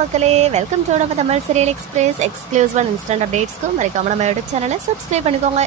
மக்களே, welcome to நம்ம Tamil serial express exclusive and instant அப்டேட்ஸ்க்கு மறக்காம நம்ம யூடியூப் சேனலை சப்ஸ்கிரைப் பண்ணிக்கோங்க.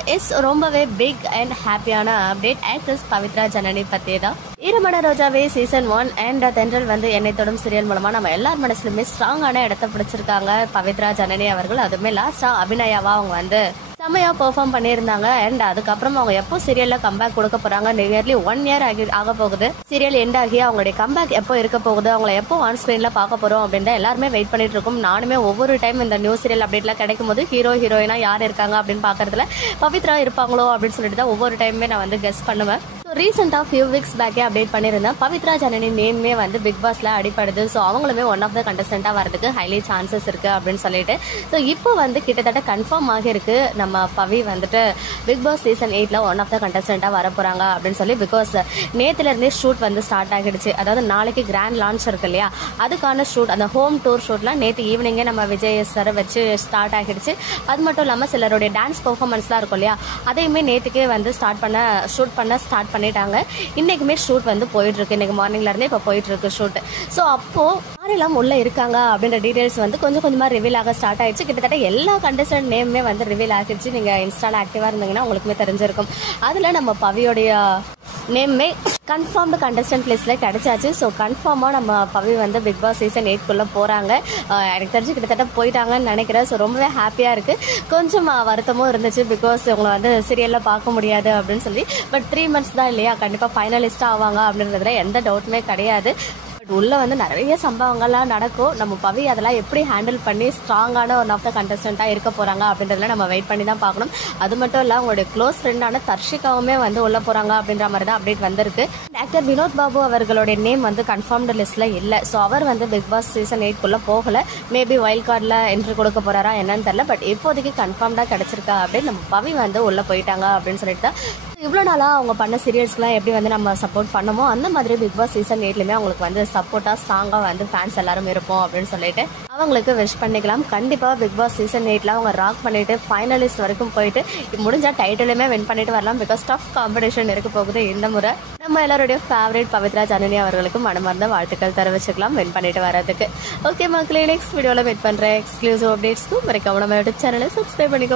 ரொம்பவே பிக் அண்ட் ஹாப்பியான அப்டேட் ஆக்ட்ரஸ் பவித்ரா ஜனனி பத்தி தான். ஈரமட ரோஜாவே சீசன் 1 அண்ட் தென்றல் என்னை தொடும் சீரியல் மூலமா நம்ம எல்லார் மனசுலுமே ஸ்ட்ராங்கான இடத்த பிடிச்சிருக்காங்க பவித்ரா ஜனனி அவர்கள். அதுவுமே லாஸ்டா அபிநயாவா அவங்க செம்மையா பெர்ஃபார்ம் பண்ணியிருந்தாங்க. அண்ட் அதுக்கப்புறம் அவங்க எப்போ சீரியல்ல கம்பேக் கொடுக்க போறாங்க, நியர்லி 1 இயர் ஆக போகுது சீரியல் எண்ட் ஆகி. அவங்களுடைய கம்பேக் எப்போ இருக்க போகுது, அவங்களை எப்போ ஆன் ஸ்கிரீன்ல பார்க்க போறோம் அப்படின்னு எல்லாருமே வெயிட் பண்ணிட்டு இருக்கோம். நானுமே ஒவ்வொரு டைம் இந்த நியூ சீரியல் அப்டேட்லாம் கிடைக்கும் போது ஹீரோயினா யார் இருக்காங்க அப்படின்னு பாக்குறதுல பவித்ரா இருப்பாங்களோ அப்படின்னு சொல்லிட்டு தான் ஒவ்வொரு டைமே நான் கெஸ் பண்ணுவேன். ரீசெண்டா ஃபியூ வீக்ஸ் பேக்கே அப்டேட் பண்ணிருந்தேன், பவித்ரா ஜனனி நேமே பிக் பாஸ்ல அடிப்படுது. ஸோ அவங்களுமே ஒன் ஆஃப் த கண்டஸ்டன்டா வரதுக்கு ஹைலி சான்சஸ் இருக்கு அப்படின்னு சொல்லிட்டு ஸோ இப்போ கிட்டத்தட்ட கன்ஃபார்ம் ஆகிருக்கு நம்ம பவி பிக் பாஸ் சீசன் 8ல ஒன் ஆஃப் த கண்டஸ்டன்டா வர போறாங்க அப்படின்னு சொல்லி. பிகாஸ் நேத்துல இருந்தே ஷூட் ஸ்டார்ட் ஆகிடுச்சு. அதாவது நாளைக்கு கிராண்ட் லான்ச் இருக்கு இல்லையா, அதுக்கான ஷூட், அந்த ஹோம் டூர் ஷூட்லாம் நேற்று ஈவினிங்கே நம்ம விஜய் சார் வச்சு ஸ்டார்ட் ஆகிடுச்சு. அது மட்டும் இல்லாம சிலருடைய டான்ஸ் பெர்ஃபார்மன்ஸ்லாம் இருக்கும் இல்லையா, அதையுமே நேற்றுக்கே ஷூட் பண்ண ஸ்டார்ட் பண்ணிட்டாங்க. இன்னைக்குமே ஷூட் போயிட்டு இருக்கு. இன்னைக்கு மார்னிங்ல இருந்தே இப்போ போயிட்டு இருக்கு ஷூட். ஸோ அப்போ யாரெல்லாம் உள்ள இருக்காங்க அப்படின்ற டீடைல்ஸ் கொஞ்சம் கொஞ்சமா ரிவீல் ஆக ஸ்டார்ட் ஆயிடுச்சு. கிட்டத்தட்ட எல்லா கண்டஸ்டன்ட் நேமுமே ரிவீல் ஆகிடுச்சு. நீங்க இன்ஸ்டால ஆக்டிவா இருந்தீங்கன்னா உங்களுக்குமே தெரிஞ்சிருக்கும். அதுல நம்ம பவியோடைய நேமே கன்ஃபார்ம்டு கண்டஸ்டன்ட் லிஸ்ட்ல கிடைச்சாச்சு. ஸோ கன்ஃபார்மா நம்ம பவி பிக் பாஸ் சீசன் 8க்குள்ள போறாங்க. எனக்கு தெரிஞ்சு கிட்டத்தட்ட போயிட்டாங்கன்னு நினைக்கிறேன். ஸோ ரொம்பவே ஹாப்பியா இருக்கு. கொஞ்சம் வருத்தமும் இருந்துச்சு, பிகாஸ் உங்களை சீரியல்ல பார்க்க முடியாது அப்படின்னு சொல்லி. பட் 3 months தான் இல்லையா, கண்டிப்பா ஃபைனலிஸ்டா ஆவாங்க அப்படின்றதுல எந்த டவுட்டுமே கிடையாது. உள்ள நிறைய சம்பவங்கள்லாம் நடக்கும். நம்ம பவி அதெல்லாம் எப்படி ஹேண்டில் பண்ணி ஸ்ட்ராங்கான ஒன் ஆஃப் த கண்டஸ்டன்டா இருக்க போறாங்க அப்படின்றதுல நம்ம வெயிட் பண்ணி தான் பார்க்கணும். அது மட்டும் இல்ல, அவங்களுடைய க்ளோஸ் ஃப்ரெண்டான தர்ஷிகாவுமே உள்ள போறாங்க அப்படின்ற மாதிரி தான் அப்டேட் வந்திருக்கு. ஆக்டர் வினோத் பாபு அவர்களுடைய நேம் கன்ஃபார்ம்டு லிஸ்ட்ல இல்ல. ஸோ அவர் பிக் பாஸ் சீசன் 8க்குள்ள போகல. மேபி வைல்ட் கார்ட்ல என்ட்ரி கொடுக்க போறாரா என்னன்னு தெரியல. பட் இப்போதைக்கு கன்ஃபார்ம்டா கிடைச்சிருக்கா அப்படின்னு நம்ம பவி உள்ள போயிட்டாங்க அப்படின்னு சொல்லிட்டு தான். இவ்வளவு நாளா அவங்க பண்ண சீரியல்ஸ்லாம் எப்படி நம்ம சப்போர்ட் பண்ணமோ அந்த மாதிரி பிக் பாஸ் சீசன் 8லயுமே அவங்களுக்கு சப்போர்ட்டா ஸ்ட்ராங்கா ஃபேன்ஸ் எல்லாரும் இருப்போம் அப்படின்னு சொல்லிட்டு அவங்களுக்கு விஷ் பண்ணிக்கலாம். கண்டிப்பா பிக் பாஸ் சீசன் 8ல அவங்க ராக் பண்ணிட்டு ஃபைனலிஸ்ட் வரைக்கும் போயிட்டு முடிஞ்சா டைட்டிலுமே வின் பண்ணிட்டு வரலாம். பிகாஸ் டஃப் காம்படிஷன் இருக்க போகுது இந்த முறை. நம்ம எல்லாருடைய ஃபேவரட் பவித்ரா ஜனனி அவர்களுக்கு மனமார்ந்த வாழ்த்துக்கள் தெரிவிச்சுக்கலாம் வின் பண்ணிட்டு வரதுக்கு. ஓகே மக்களே, நெக்ஸ்ட் வீடியோல மீட் பண்றேன். எக்ஸ்க்ளூசிவ் அப்டேட்ஸ்க்கு மறக்காம நம்ம யூடியூப் சேனலை சப்ஸ்கிரைப் பண்ணிக்கோ.